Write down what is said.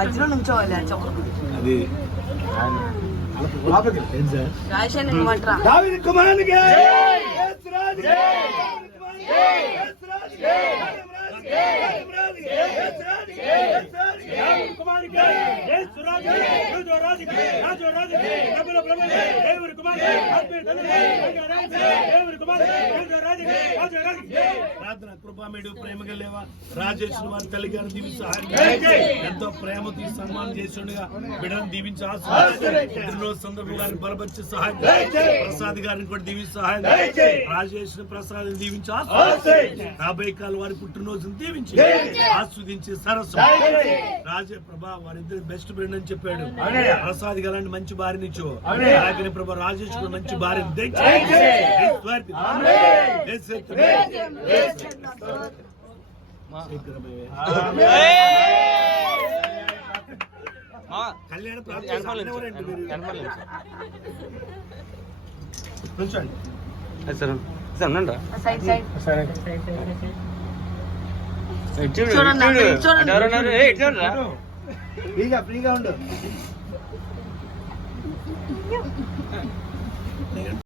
మధ్యలో నుంచోవాలి అది రాజశేఖర్ ఇవ్వమంటారా దావీదు కుమారునికి ప్రార్థన కృపామేడు ప్రేమగా లేవా రాజేశ్వరి వారి తల్లి గారిని దీవించి సహాయం ఎంతో ప్రేమతో సన్మానం చేస్తుండగా బిడ్డను దీవించి ఆశీర్వదించు సందర్భం గారిని బలపరిచి సహాయం ప్రసాద్ గారిని కూడా దీవించి సహాయం రాజేశ్వరి ప్రసాద్ దీవించి రాబోయే కాలం వారి పుట్టినరోజును దీవించి ఆస్వాదించి సరస్సు రాజే ప్రభా వారిద్దరు బెస్ట్ ఫ్రెండ్ అని చెప్పాడు ప్రసాద్ గారిని మంచి భార్యనిచ్చు అలాగే ప్రభా రాజేష్ కూడా మంచి భార్యని కళ్యాణ ప్రార్థన ఫ్రీగా ఉండు